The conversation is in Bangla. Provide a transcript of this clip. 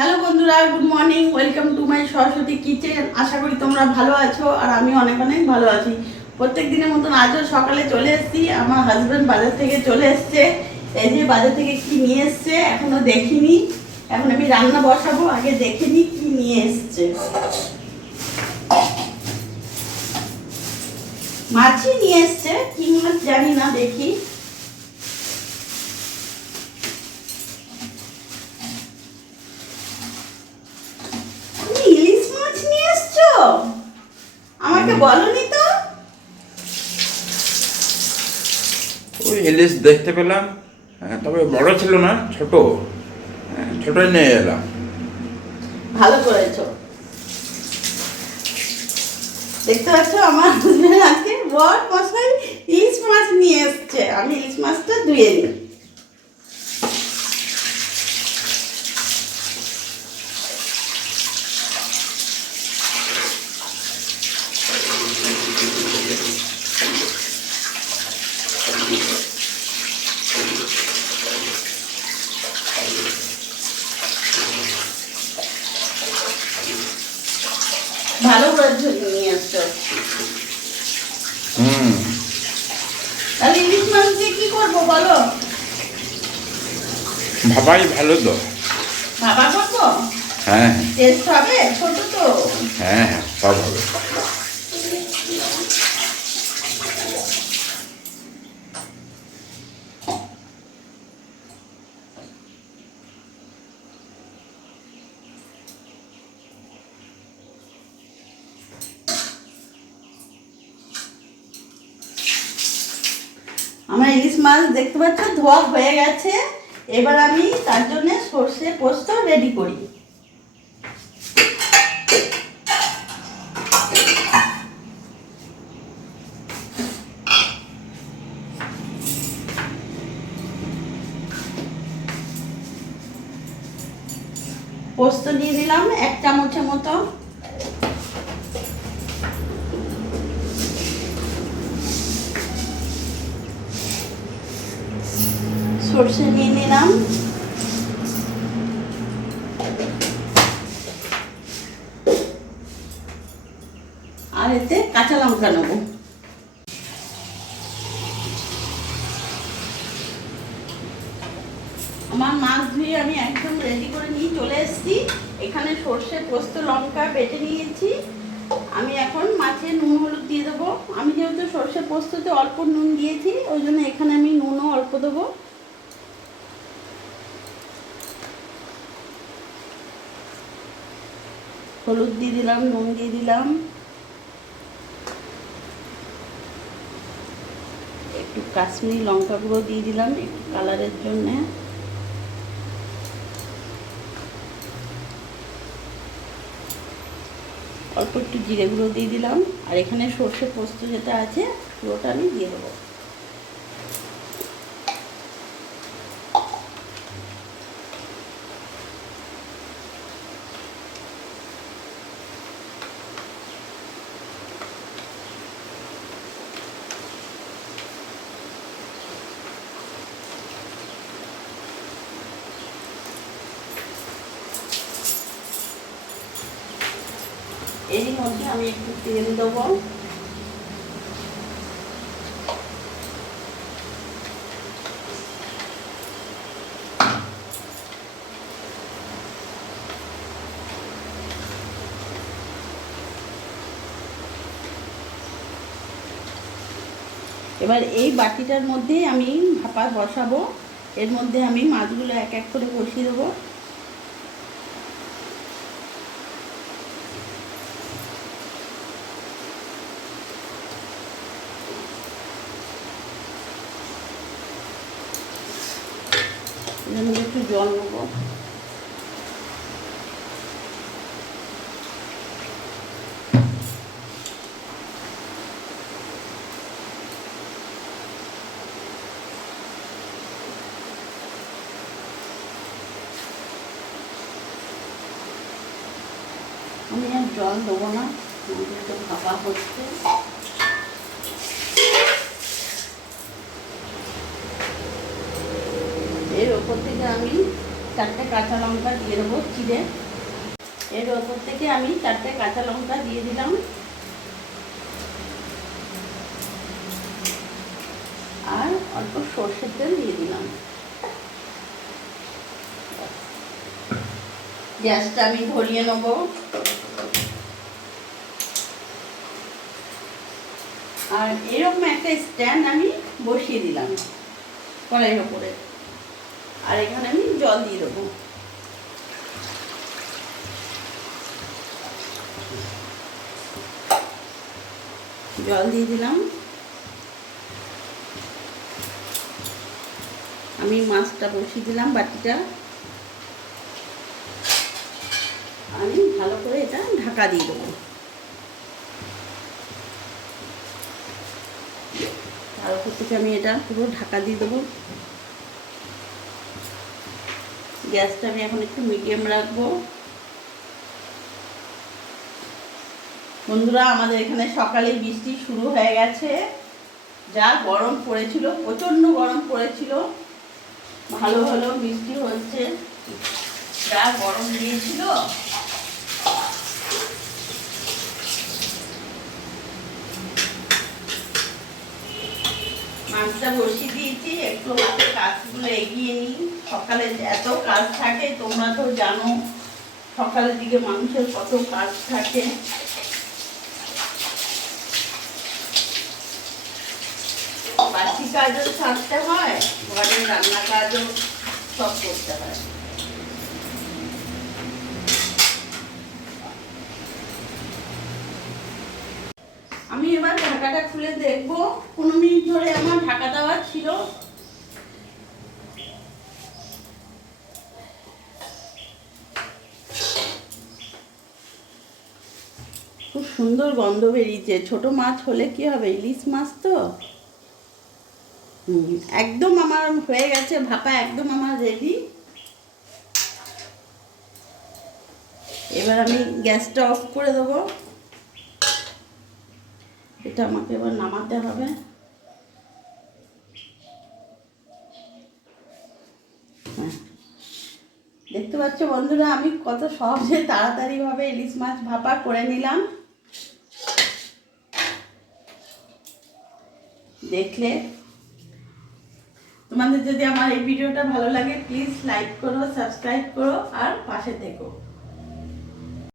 হ্যালো বন্ধুরা, good morning. Welcome to my Saraswati kitchen. আশা করি তোমরা ভালো আছো আর আমি অনেক অনেক ভালো আছি। প্রত্যেক দিনের মতন আজও সকালে চলে এসেছি। আমার হাজব্যান্ড বাজার থেকে চলে এসছে। এই যে বাজার থেকে কি নিয়ে এসছে এখনো দেখিনি। এখন আমি রান্না বসাবো, আগে দেখে নি কি নিয়ে এসছে। মাছই নিয়ে এসছে, কি মাছ জানি না, দেখি। ইলিশ মাছ নিয়ে এসছো, আমাকে বলনি তো। ওই ইলিশ দেখতে পেলাম, তবে বড় ছিল না, ছোট। ছোটই নিয়ে এলাম। ভালো করেছো। দেখতে পাচ্ছ আমার হাজবেন্ড আজকে বড় মশাই ইলিশ মাছ নিয়ে এসছে। আমি ইলিশ মাছটা ধুয়ে নিই। ভালো করে ধুয়ে নিয়ে আসছো। তাহলে ইলিশ মাছ দিয়ে কি করবো বলো? ভাবাই ভালো তো। ভাপা করবো? হ্যাঁ টেস্ট হবে, ছোট তো। হ্যাঁ হ্যাঁ, সব হবে। আমার ইলিশ মাছ দেখতে পাচ্ছ ধোয়া হয়ে গেছে। এবার আমি তার জন্য সর্ষে পোস্ত রেডি করি। পোস্ত দিয়ে দিলাম 1 চামচের মতো। সর্ষে নিয়ে নিলাম। আর এতে কাঁচা লঙ্কা নেবো। আমার মাছ ধুয়ে আমি একদম রেডি করে নিয়ে চলে এসেছি। এখানে সর্ষে পোস্ত লঙ্কা বেটে নিয়েছি। আমি এখন মাছে নুন হলুদ দিয়ে দেবো। আমি যেহেতু সর্ষে পোস্ততে অল্প নুন দিয়েছি, ওই জন্য এখানে আমি নুনও অল্প দেবো। হলুদ দিয়ে দিলাম, নুন দিয়ে দিলাম, একটু কাশ্মীরি লঙ্কা গুঁড়ো দিয়ে দিলাম একটু কালারের জন্যে। অল্প একটু জিরে গুঁড়ো দিয়ে দিলাম। আর এখানে সর্ষে পোস্ত যেটা আছে পুরোটা আমি দিয়ে দেবো। এরই মধ্যে আমি একটু তেল দেবো। এবার এই বাটিটার মধ্যে আমি ভাপা বসাবো। এর মধ্যে আমি মাছগুলো এক এক করে বসিয়ে দেবো। এর মধ্যে একটু জল নেবো। আমি আর জল দেবো না, তো ভাপা হচ্ছে। এর ওপর থেকে আমি 4টে কাঁচা লঙ্কা দিয়ে দেবো চিড়ে। এর ওপর থেকে আমি 4টে কাঁচা লঙ্কা দিয়ে দিলাম, আর অল্প সর্ষের তেল দিয়ে দিলাম। গ্যাসটা আমি ধরিয়ে নেব। আর এরকম একটা স্ট্যান্ড আমি বসিয়ে দিলাম কড়াইয়ের ওপরে, আর এখানে আমি জল দিয়ে দেবো। জল দিয়ে দিলাম। আমি মাছটা বসিয়ে দিলাম বাটিটা, আমি ভালো করে এটা ঢাকা দিয়ে দেবো। তার উপর থেকে আমি এটা পুরো ঢাকা দিয়ে দেবো। গ্যাসটা আমি এখন একটু মিডিয়াম রাখবো। বন্ধুরা, আমাদের এখানে সকালে বৃষ্টি শুরু হয়ে গেছে। যা গরম পড়েছিল, প্রচণ্ড গরম পড়েছিল, ভালো ভালো বৃষ্টি হচ্ছে। যা গরম দিয়েছিল, মাছটা বসিয়ে দিয়েছি, একটু হাতে কাজগুলো এগিয়ে নিই। সকালে এত কাজ থাকে, তোমরা তো জানো সকালের দিকে মানুষের কত কাজ থাকে। বাড়তি কাজও সারতে হয়, ঘরের রান্না কাজও সব করতে হয়। আমি এবার ঢাকাটা খুলে দেখবো। 15 মিনিট ধরে আমার ঢাকা দেওয়া ছিল। খুব সুন্দর গন্ধ বেরিয়েছে। ছোট মাছ হলে কি হবে, ইলিশ মাছ তো। একদম আমার হয়ে গেছে ভাপা, একদম আমার রেডি। এবার আমি গ্যাসটা অফ করে দেবো। এটা আমাকে এবার নামাতে হবে। দেখতে পাচ্ছ বন্ধুরা, আমি কত সহজে তাড়াতাড়িভাবে ইলিশ মাছ ভাপা করে নিলাম। দেখলে, তোমাদের যদি আমার এই ভিডিওটা ভালো লাগে, প্লিজ লাইক করো, সাবস্ক্রাইব করো, আর পাশে থেকো।